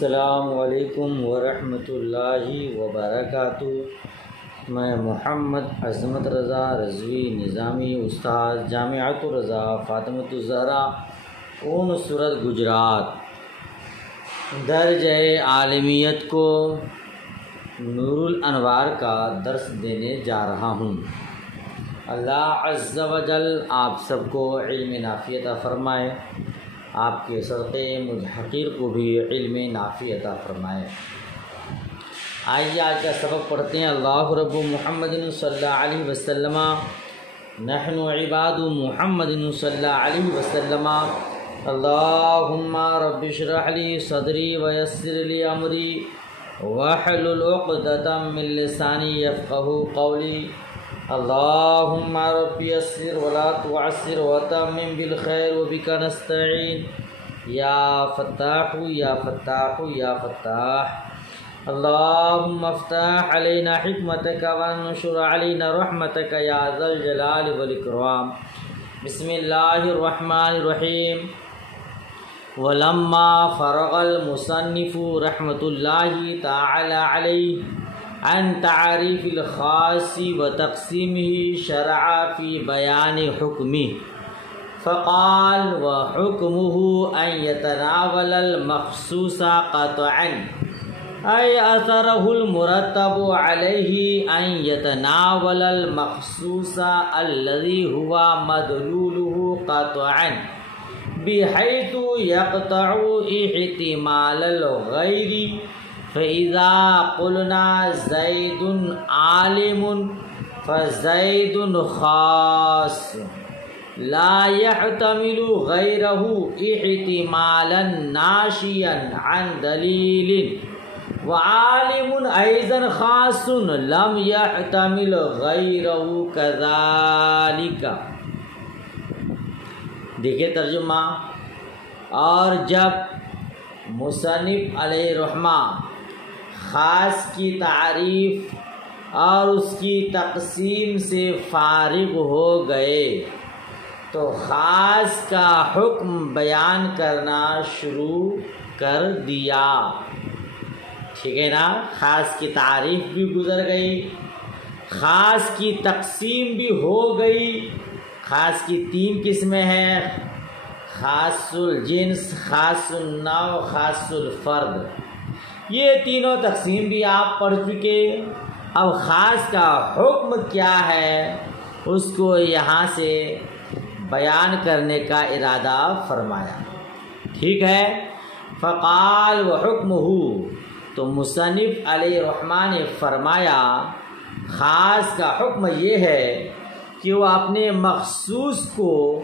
السلام علیکم ورحمۃ اللہ وبرکاتہ۔ میں محمد عظمت رضا رضوی نظامی استاد جامعۃ الرضا فاطمۃ الزہرا اون سورت گجرات درجہ عالمیت کو نور الانوار کا درس دینے جا رہا ہوں۔ اللہ عز و جل آپ سب کو علم نافع عطا فرمائے، آپ کے صدقے مجھ حقیر کو بھی علم نافع عطا فرمائے۔ آئیے آج کا سبق پڑھتے ہیں۔ اللہ رب محمد صلی اللہ علیہ وسلم نحن عباد محمد صلی اللہ علیہ وسلم اللہم رب اشرح لی صدری ویسر لی امری واحلل عقدۃ من لسانی یفقہوا قولی اللہم رب یسر ولا تعسر وتمم بالخیر وبک نستعین یا فتاح یا فتاح یا فتاح اللہم افتح علینا حکمتک وانشر علینا رحمتک یا ذا الجلال والاکرام۔ بسم اللہ الرحمن الرحیم۔ ولما فرغ المصنف رحمۃ اللہ تعالی علیہ عن تعریف الخاص وتقسیمه شرع فی بیان حکمه فقال وحکمه ان يتناول المخصوص قطعا ای اثره المرتب علیہ ان يتناول المخصوص الذي هو مدلوله قطعا بحيث يقطع احتمال الغير، فإذا قلنا زيد عالم فزيد خاص لا يحتمل غيره احتمالا ناشئا عن دليل، وعالم أيضا خاص لم يحتمل غيره كذلك۔ دیکھیے ترجمہ۔ اور جب مصنف علیہ رحمہ خاص کی تعریف اور اس کی تقسیم سے فارغ ہو گئے تو خاص کا حکم بیان کرنا شروع کر دیا۔ ٹھیک ہے نا؟ خاص کی تعریف بھی گزر گئی، خاص کی تقسیم بھی ہو گئی۔ خاص کی تین قسمیں ہیں: خاص الجنس، خاص النوع، خاص الفرد۔ یہ تینوں تقسیم بھی آپ پڑھ چکے۔ اب خاص کا حکم کیا ہے اس کو یہاں سے بیان کرنے کا ارادہ فرمایا۔ ٹھیک ہے۔ فقال وحکمہ، تو مصنف علیہ الرحمٰن نے فرمایا خاص کا حکم یہ ہے کہ وہ اپنے مخصوص کو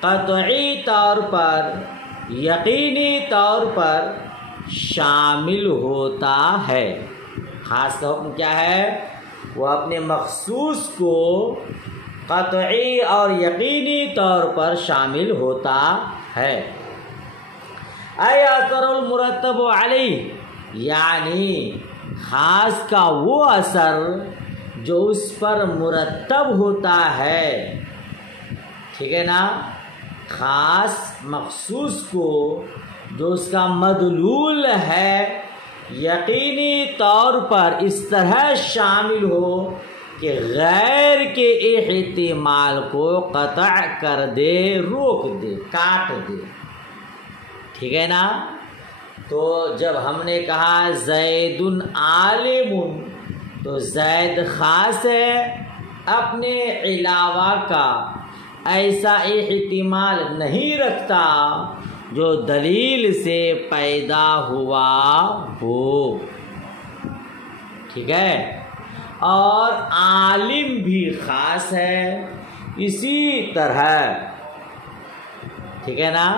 قطعی طور پر، یقینی طور پر شامل ہوتا ہے۔ خاص کا حکم کیا ہے؟ وہ اپنے مخصوص کو قطعی اور یقینی طور پر شامل ہوتا ہے۔ اے اثر المرتب علیہ، یعنی خاص کا وہ اثر جو اس پر مرتب ہوتا ہے۔ ٹھیک ہے نا؟ خاص مخصوص کو جو اس کا مدلول ہے یقینی طور پر اس طرح شامل ہو کہ غیر کے احتمال کو قطع کر دے، روک دے، کاٹ دے۔ ٹھیک ہے نا؟ تو جب ہم نے کہا زید عالم تو زید خاص ہے، اپنے علاوہ کا ایسا احتمال نہیں رکھتا جو دلیل سے پیدا ہوا ہو۔ ٹھیک ہے۔ اور عالم بھی خاص ہے اسی طرح۔ ٹھیک ہے نا؟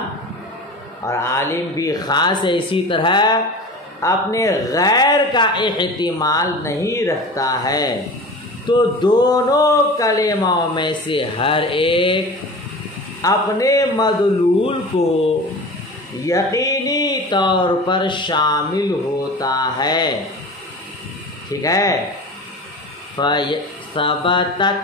اور عالم بھی خاص ہے اسی طرح، اپنے غیر کا احتمال نہیں رکھتا ہے۔ تو دونوں کلموں میں سے ہر ایک اپنے مدلول کو یقینی طور پر شامل ہوتا ہے۔ ٹھیک ہے۔ فَثَبَتَتْ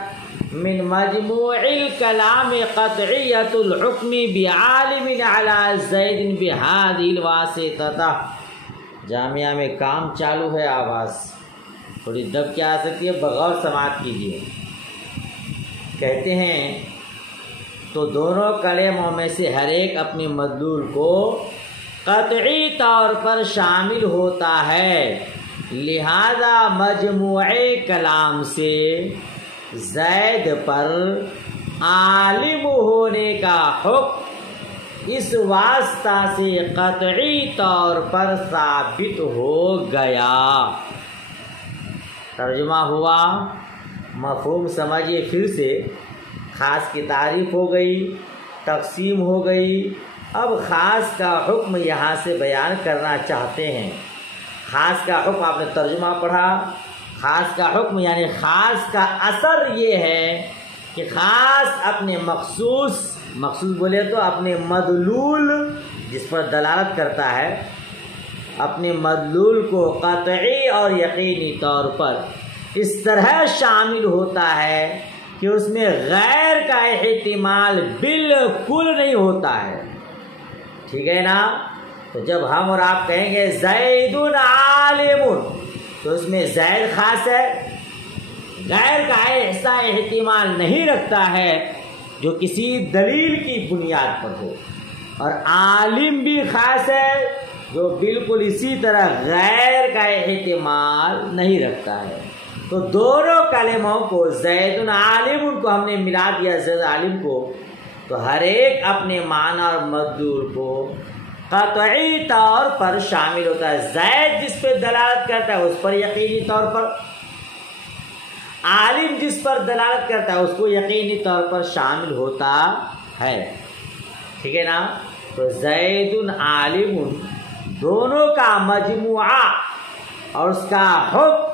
من مجموع الكلام قطعیت الحکم بعالم علی زید بهذه الواسطہ۔ جامعہ میں کام چالو ہے، آواز تھوڑی دب کے آ سکتی ہے، بغور سماعت کیجیے۔ کہتے ہیں تو دونوں کلموں میں سے ہر ایک اپنے مدلول کو قطعی طور پر شامل ہوتا ہے، لہذا مجموعے کلام سے زید پر عالم ہونے کا حکم اس واسطہ سے قطعی طور پر ثابت ہو گیا۔ ترجمہ ہوا، مفہوم سمجھیے پھر سے۔ خاص کی تعریف ہو گئی، تقسیم ہو گئی، اب خاص کا حکم یہاں سے بیان کرنا چاہتے ہیں۔ خاص کا حکم آپ نے ترجمہ پڑھا، خاص کا حکم یعنی خاص کا اثر یہ ہے کہ خاص اپنے مخصوص بولے تو اپنے مدلول جس پر دلالت کرتا ہے، اپنے مدلول کو قطعی اور یقینی طور پر اس طرح شامل ہوتا ہے کہ اس میں غیر کا احتمال بالکل نہیں ہوتا ہے۔ ٹھیک ہے نا؟ تو جب ہم اور آپ کہیں گے زید عالم تو اس میں زید خاص ہے، غیر کا ایسا احتمال نہیں رکھتا ہے جو کسی دلیل کی بنیاد پر ہو، اور عالم بھی خاص ہے جو بالکل اسی طرح غیر کا احتمال نہیں رکھتا ہے۔ تو دونوں کلموں کو زید عالم کو ہم نے ملا دیا، زید عالم کو، تو ہر ایک اپنے معنی اور مدلول کو قطعی طور پر شامل ہوتا ہے۔ زید جس پہ دلالت کرتا ہے اس پر یقینی طور پر، عالم جس پر دلالت کرتا ہے اس کو یقینی طور پر شامل ہوتا ہے۔ ٹھیک ہے نا؟ تو زید عالم دونوں کا مجموعہ اور اس کا حکم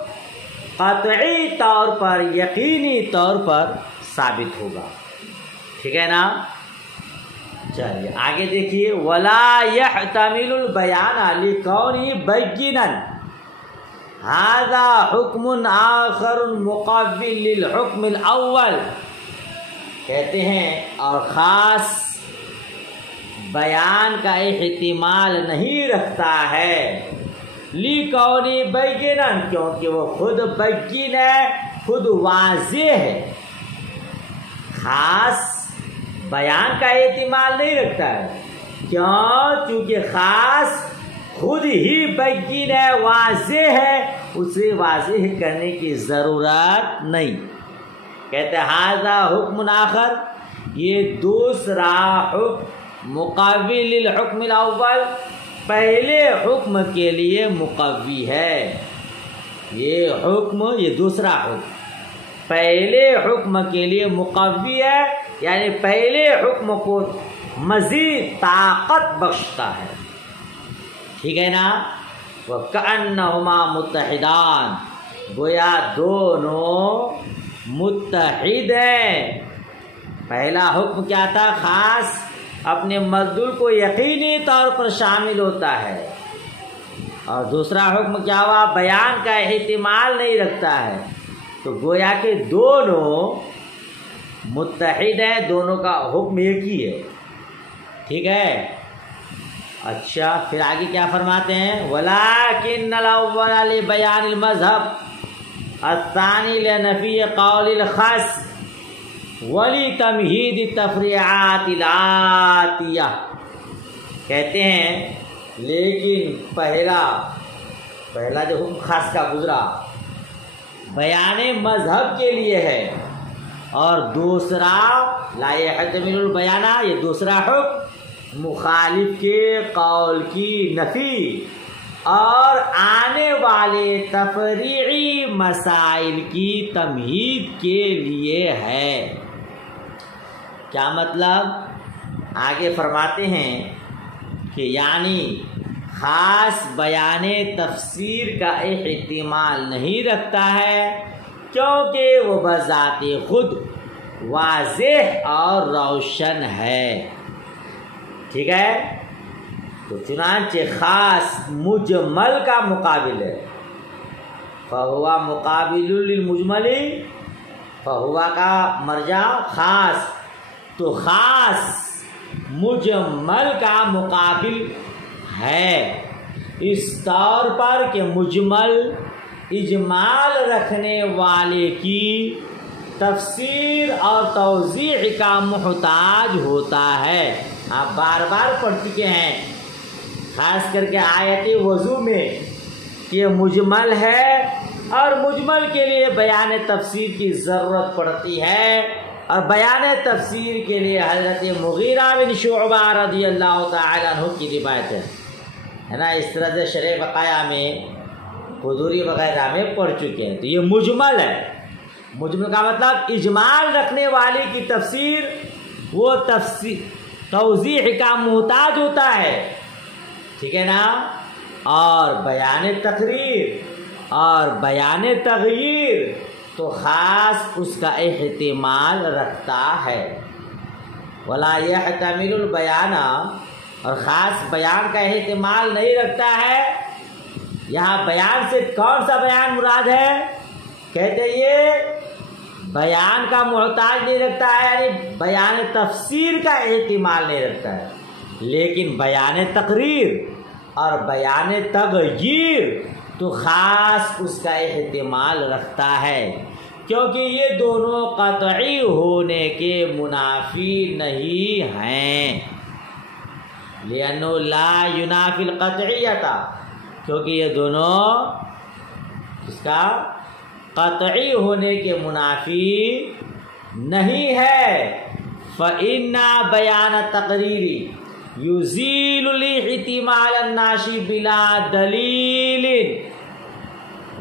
قطعی طور پر یقینی طور پر ثابت ہوگا۔ ٹھیک ہے نا؟ چلیے آگے دیکھیے، وَلَا يَحْتَمِلُ الْبَيَانَ لِكَوْنِهِ بَيِّنًا هَذَا حُكْمٌ آخَرٌ مُقَابِلٌ لِلْحُكْمِ الْأَوَّلِ۔ کہتے ہیں اور خاص بیان کا احتمال نہیں رکھتا ہے، لِكَوْنِهِ بَيِّنًا کیونکہ وہ خود بین ہے، خود واضح ہے۔ خاص بیان کا احتمال نہیں رکھتا ہے، کیوں؟ چونکہ خاص خود ہی بین ہے، واضح ہے، اسے واضح کرنے کی ضرورت نہیں۔ کہتے ہیں ھذا حکم آخر، یہ دوسرا حکم مقابل للحکم الاول، پہلے حکم کے لیے مقوی ہے۔ یہ حکم، یہ دوسرا حکم پہلے حکم کے لیے مقوی ہے، یعنی پہلے حکم کو مزید طاقت بخشتا ہے۔ ٹھیک ہے نا؟ وَكَأَنَّهُمَا مُتَّحِدَانِ، گویا دونوں متحد ہیں۔ پہلا حکم کیا تھا؟ خاص اپنے مدلول کو یقینی طور پر شامل ہوتا ہے، اور دوسرا حکم کیا ہوا؟ بیان کا احتمال نہیں رکھتا ہے۔ تو گویا کہ دونوں متحد ہیں، دونوں کا حکم ایک ہی ہے۔ ٹھیک ہے؟ اچھا پھر آگے کیا فرماتے ہیں؟ وَلَكِنَّ الْأَوَّلَ لِبَيَانِ الْمَذْهَبِ الثَّانِي لِنَفِيِ قَوْلِ الْخَاصِ وَلِتَمْهِيدِ التَّفْرِيعَاتِ الْآتِيَةِ۔ کہتے ہیں لیکن پہلا جو حکم خاص کا گزرا بیان مذہب کے لیے ہے، اور دوسرا لا يحتمل البیان، یہ دوسرا حکم مخالف کے قول کی نفی اور آنے والے تفریعی مسائل کی تمہید کے لیے ہے۔ کیا مطلب؟ آگے فرماتے ہیں کہ یعنی خاص بیان تفسیر کا احتمال نہیں رکھتا ہے، کیونکہ وہ بذات خود واضح اور روشن ہے۔ ٹھیک ہے؟ تو چنانچہ خاص مجمل کا مقابل ہے، فہوا مقابل للمجمل، فہوا کا مرجع خاص، تو خاص مجمل کا مقابل ہے۔ اس طور پر کہ مجمل اجمال رکھنے والے کی تفسیر اور توضیح کا محتاج ہوتا ہے۔ آپ بار بار پڑھ چکے ہیں، خاص کر کے آیت وضو میں، کہ مجمل ہے اور مجمل کے لیے بیان تفسیر کی ضرورت پڑتی ہے، اور بیان تفسیر کے لیے حضرت مغیرہ بن شعبہ رضی اللہ تعالی عنہ کی روایت ہے نا۔ اس طرح سے شرح بقایا میں، حضوری وغیرہ میں پڑھ چکے ہیں۔ تو یہ مجمل ہے۔ مجمل کا مطلب اجمال رکھنے والے کی تفسیر وہ توضیح کا محتاج ہوتا ہے، ٹھیک ہے نا۔ اور بیان تقریر اور بیان تغییر تو خاص اس کا احتمال رکھتا ہے۔ ولا يحتمل البیان، اور خاص بیان کا احتمال نہیں رکھتا ہے۔ یہاں بیان سے کون سا بیان مراد ہے؟ کہتے یہ بیان کا محتاج نہیں رکھتا ہے، یعنی بیان تفسیر کا احتمال نہیں رکھتا ہے، لیکن بیان تقریر اور بیان تغییر تو خاص اس کا احتمال رکھتا ہے، کیونکہ یہ دونوں قطعی ہونے کے منافی نہیں ہیں۔ لأنه لا ينافي القطعیۃ، کیونکہ یہ دونوں اس کا قطعی ہونے کے منافی نہیں ہے۔ فإن بیان تقریری یزیل الاحتمال الناشی بلا دلیل۔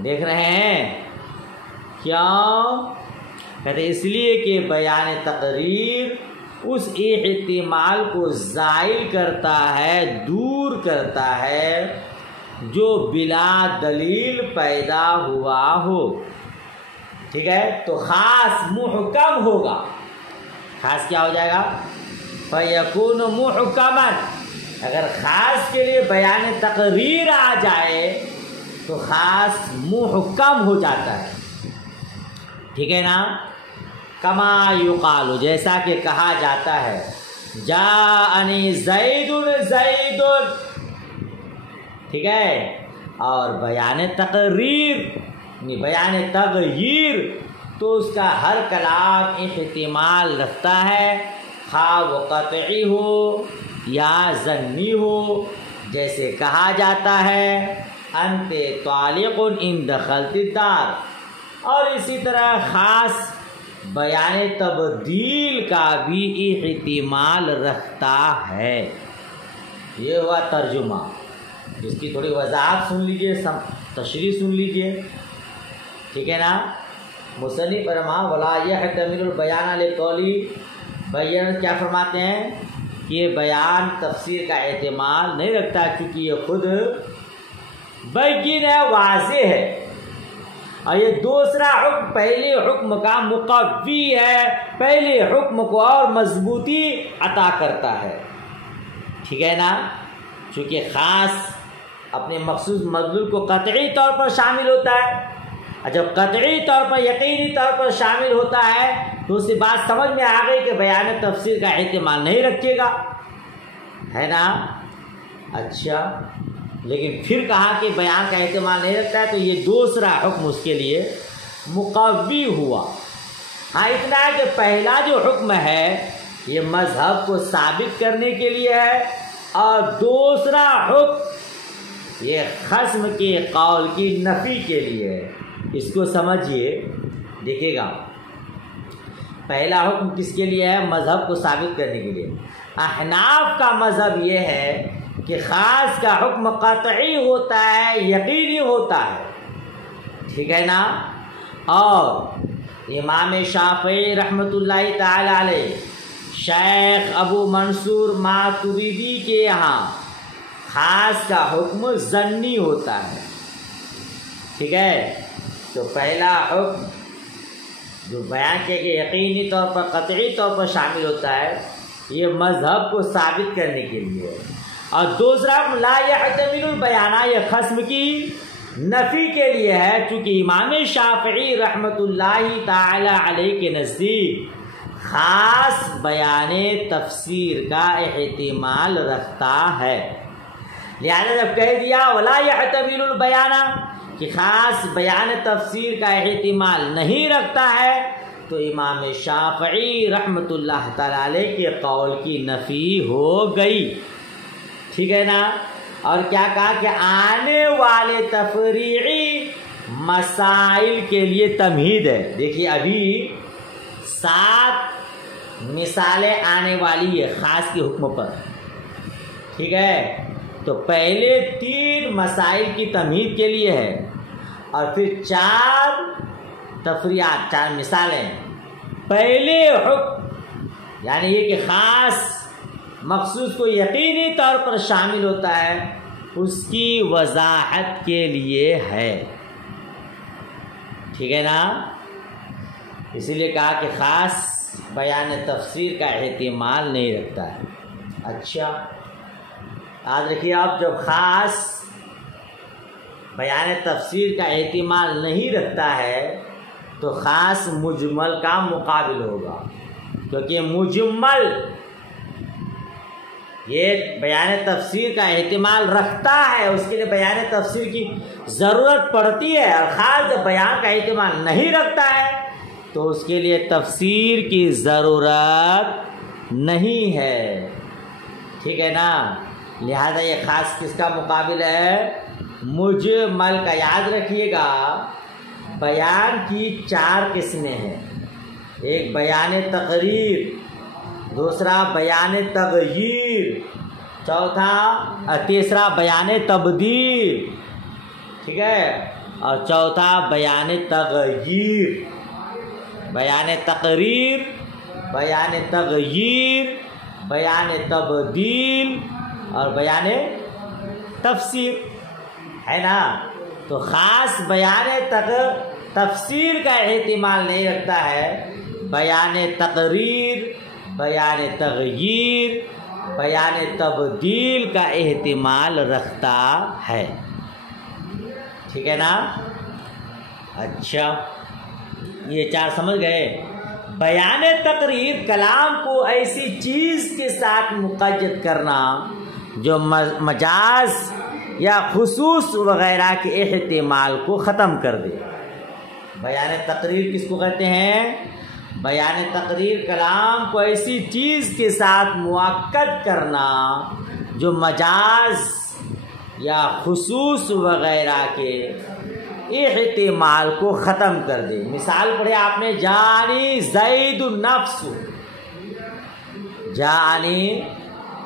دیکھ رہے ہیں کیوں؟ کہتے اس لیے کہ بیان تقریر اس احتمال کو زائل کرتا ہے، دور کرتا ہے جو بلا دلیل پیدا ہوا ہو، ٹھیک ہے۔ تو خاص محکم ہوگا۔ خاص کیا ہو جائے گا؟ فَيَكُونُ مُحْكَمًا، اگر خاص کے لیے بیان تقریر آ جائے تو خاص محکم ہو جاتا ہے، ٹھیک ہے نا۔ کما یقال، جیسا کہ کہا جاتا ہے، جاءنی زید زید، ٹھیک ہے۔ اور بیان تقریر بیان تغییر تو اس کا ہر کلام احتمال رکھتا ہے، خواہ وہ قطعی ہو یا ظنی ہو، جیسے کہا جاتا ہے انت طالق ان دخلت الدار، اور اسی طرح خاص بیان تبدیل کا بھی احتمال رکھتا ہے۔ یہ ہوا ترجمہ، اس کی تھوڑی وضاحت سن لیجئے، تشریح سن لیجئے، ٹھیک ہے نا۔ مصنف فرما ولا يحتمل البیان لقولی، بیان کیا فرماتے ہیں کہ یہ بیان تفسیر کا احتمال نہیں رکھتا، کیونکہ یہ خود بین ہے، واضح ہے، اور یہ دوسرا حکم پہلے حکم کا مقوی ہے، پہلے حکم کو اور مضبوطی عطا کرتا ہے، ٹھیک ہے نا۔ چونکہ خاص اپنے مخصوص مدلول کو قطعی طور پر شامل ہوتا ہے، اور جب قطعی طور پر یقینی طور پر شامل ہوتا ہے تو اس سے بات سمجھ میں آ گئی کہ بیان تفسیر کا احتمال نہیں رکھے گا، ہے نا۔ اچھا، لیکن پھر کہا کہ بیان کا احتمال نہیں رکھتا ہے تو یہ دوسرا حکم اس کے لیے مقوی ہوا۔ ہاں اتنا ہے کہ پہلا جو حکم ہے یہ مذہب کو ثابت کرنے کے لیے ہے، اور دوسرا حکم یہ خصم کے قول کی نفی کے لیے ہے۔ اس کو سمجھیے، دیکھیے گا، پہلا حکم کس کے لیے ہے؟ مذہب کو ثابت کرنے کے لیے۔ احناف کا مذہب یہ ہے کہ خاص کا حکم قطعی ہوتا ہے، یقینی ہوتا ہے، ٹھیک ہے نا۔ اور امام شافعی رحمۃ اللہ تعالی علیہ، شیخ ابو منصور ماتریدی کے یہاں خاص کا حکم ظنی ہوتا ہے، ٹھیک ہے۔ تو پہلا حکم جو بیان کیا کہ یقینی طور پر قطعی طور پر شامل ہوتا ہے، یہ مذہب کو ثابت کرنے کے لیے ہے، اور دوسرا لا يحتمل البیان یہ خصم کی نفی کے لیے ہے، چونکہ امام شافعی رحمۃ اللہ تعالی علیہ کے نزدیک خاص بیان تفسیر کا احتمال رکھتا ہے، لہذا جب کہہ دیا ولا يحتمل البیان کہ خاص بیان تفسیر کا احتمال نہیں رکھتا ہے، تو امام شافعی رحمۃ اللہ تعالی علیہ کے قول کی نفی ہو گئی، ٹھیک ہے نا۔ اور کیا کہا کہ آنے والے تفریعی مسائل کے لیے تمہید ہے۔ دیکھیے ابھی 7 مثالیں آنے والی ہے خاص کے حکم پر، ٹھیک ہے۔ تو پہلے 3 مسائل کی تمہید کے لیے ہے، اور پھر 4 تفریعات، 4 مثالیں۔ پہلے حکم یعنی یہ کہ خاص مخصوص کو یقینی طور پر شامل ہوتا ہے، اس کی وضاحت کے لیے ہے، ٹھیک ہے نا۔ اسی لیے کہا کہ خاص بیان تفسیر کا احتمال نہیں رکھتا ہے۔ اچھا یاد رکھیے، آپ جب خاص بیان تفسیر کا احتمال نہیں رکھتا ہے تو خاص مجمل کا مقابل ہوگا، کیونکہ مجمل یہ بیان تفسیر کا احتمال رکھتا ہے، اس کے لیے بیان تفسیر کی ضرورت پڑتی ہے، اور خاص جب بیان کا احتمال نہیں رکھتا ہے تو اس کے لیے تفسیر کی ضرورت نہیں ہے، ٹھیک ہے نا۔ لہذا یہ خاص کس کا مقابل ہے؟ مجمل کا۔ یاد رکھیے گا بیان کی 4 قسمیں ہیں، ایک بیان تقریر، دوسرا بیان تغییر، تیسرا بیان تبدیل، ٹھیک ہے، اور چوتھا بیان تغییر۔ بیان تقریر، بیان تغییر، بیان تبدیل اور بیان تفسیر، ہے نا۔ تو خاص بیان تفسیر کا احتمال نہیں رکھتا ہے، بیان تقریر، بیان تغییر، بیان تبدیل کا احتمال رکھتا ہے، ٹھیک ہے نا۔ اچھا یہ 4 سمجھ گئے۔ بیان تقریر کلام کو ایسی چیز کے ساتھ مقید کرنا جو مجاز یا خصوص وغیرہ کے احتمال کو ختم کر دے۔ بیان تقریر کس کو کہتے ہیں؟ بیان تقریر کلام کو ایسی چیز کے ساتھ مؤکد کرنا جو مجاز یا خصوص وغیرہ کے احتمال کو ختم کر دے۔ مثال پڑھے آپ نے، جانی زید النفس، جانی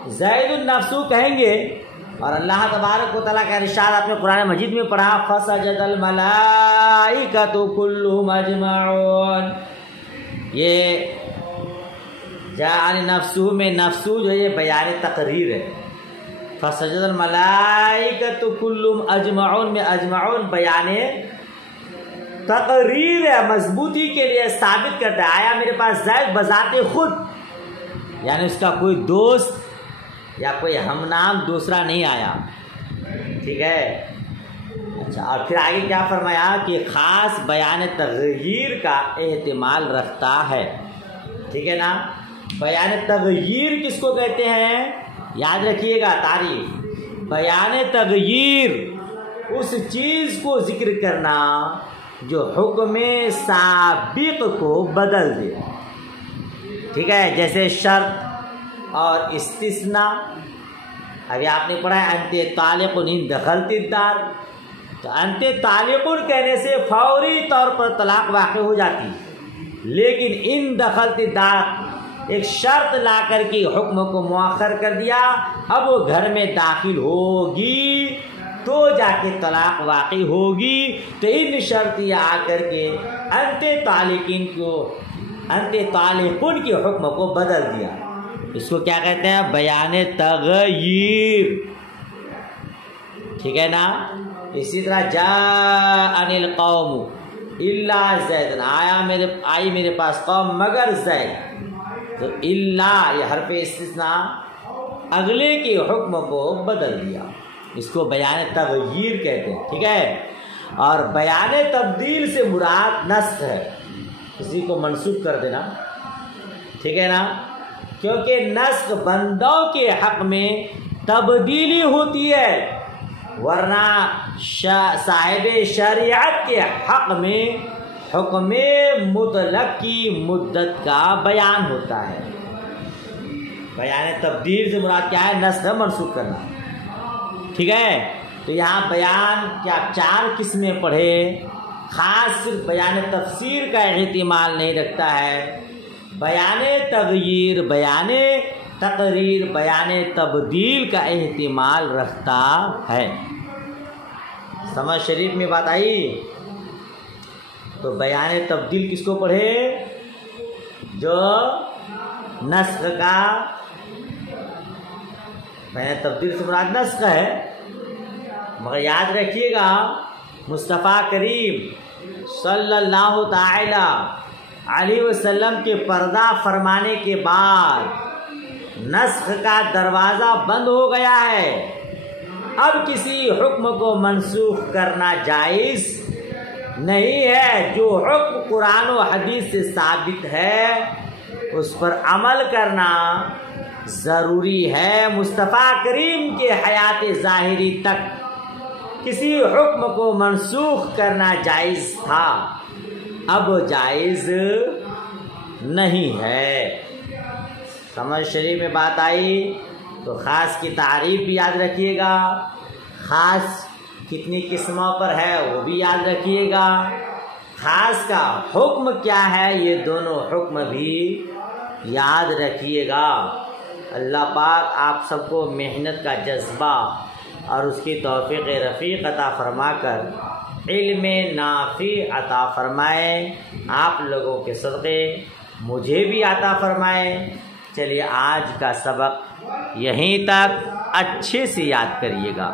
زید النفس کہیں گے، اور اللہ تبارک و تعالیٰ کا ارشاد آپ نے قرآن مجید میں پڑھا فسجد الملائکۃ کلہم اجمعون۔ یہ جعل نفسو میں نفسو جو یہ بیان تقریر ہے، فسجد الملائکۃ کلہم اجمعون میں اجمعون بیان تقریر ہے، مضبوطی کے لیے ثابت کرتا ہے۔ آیا میرے پاس زید بذات خود، یعنی اس کا کوئی دوست یا کوئی ہم نام دوسرا نہیں آیا، ٹھیک ہے۔ اچھا اور پھر آگے کیا فرمایا کہ خاص بیان تغییر کا احتمال رکھتا ہے، ٹھیک ہے نا۔ بیان تغییر کس کو کہتے ہیں؟ یاد رکھیے گا تعریف، بیان تغییر اس چیز کو ذکر کرنا جو حکم سابق کو بدل دے، ٹھیک ہے، جیسے شرط اور استثناء۔ ابھی آپ نے پڑھا ہے انت طالق ان دخلت الدار، تو انت طالق کہنے سے فوری طور پر طلاق واقع ہو جاتی، لیکن ان دخلت الدار ایک شرط لا کر کے حکم کو مؤخر کر دیا، اب وہ گھر میں داخل ہوگی تو جا کے طلاق واقع ہوگی، تو ان شرط یہ آ کر کے انت طالقین کو، انت طالقن کے حکم کو بدل دیا۔ اس کو کیا کہتے ہیں؟ بیان تغییر، ٹھیک ہے نا۔ اسی طرح جاءنی القوم الا زید، آئی میرے پاس قوم مگر زید، تو الا یہ حرف استثناء اگلے کے حکم کو بدل دیا، اس کو بیان تغییر کہتے ہیں، ٹھیک ہے۔ اور بیان تبدیل سے مراد نسخ ہے، کسی کو منسوخ کر دینا، ٹھیک ہے نا، کیونکہ نسخ بندوں کے حق میں تبدیلی ہوتی ہے، ورنہ صاحب شریعت کے حق میں حکم مطلق کی مدت کا بیان ہوتا ہے۔ بیان تبدیل سے مراد کیا ہے؟ نسخ منسوخ کرنا، ٹھیک ہے؟ تو یہاں بیان کیا 4 قسمیں پڑھے، خاص صرف بیان تفسیر کا احتمال نہیں رکھتا ہے، بیان تغییر، بیان تقریر، بیان تبدیل کا احتمال رکھتا ہے۔ سمجھ شریف میں بات آئی؟ تو بیان تبدیل کس کو پڑھے؟ جو نسخ کا، بیان تبدیل سے مراد نسخ ہے، مگر یاد رکھیے گا مصطفیٰ کریم صلی اللہ تعالی علیہ وسلم کے پردہ فرمانے کے بعد نسخ کا دروازہ بند ہو گیا ہے، اب کسی حکم کو منسوخ کرنا جائز نہیں ہے۔ جو حکم قرآن و حدیث سے ثابت ہے اس پر عمل کرنا ضروری ہے۔ مصطفیٰ کریم کے حیات ظاہری تک کسی حکم کو منسوخ کرنا جائز تھا، اب جائز نہیں ہے۔ سمجھ شریف میں بات آئی؟ تو خاص کی تعریف بھی یاد رکھیے گا، خاص کتنی قسموں پر ہے وہ بھی یاد رکھیے گا، خاص کا حکم کیا ہے یہ دونوں حکم بھی یاد رکھیے گا۔ اللہ پاک آپ سب کو محنت کا جذبہ اور اس کی توفیق رفیق عطا فرما کر علم نافع عطا فرمائے، آپ لوگوں کے صدقے مجھے بھی عطا فرمائے۔ چلیے آج کا سبق یہیں تک، اچھے سے یاد کریے گا۔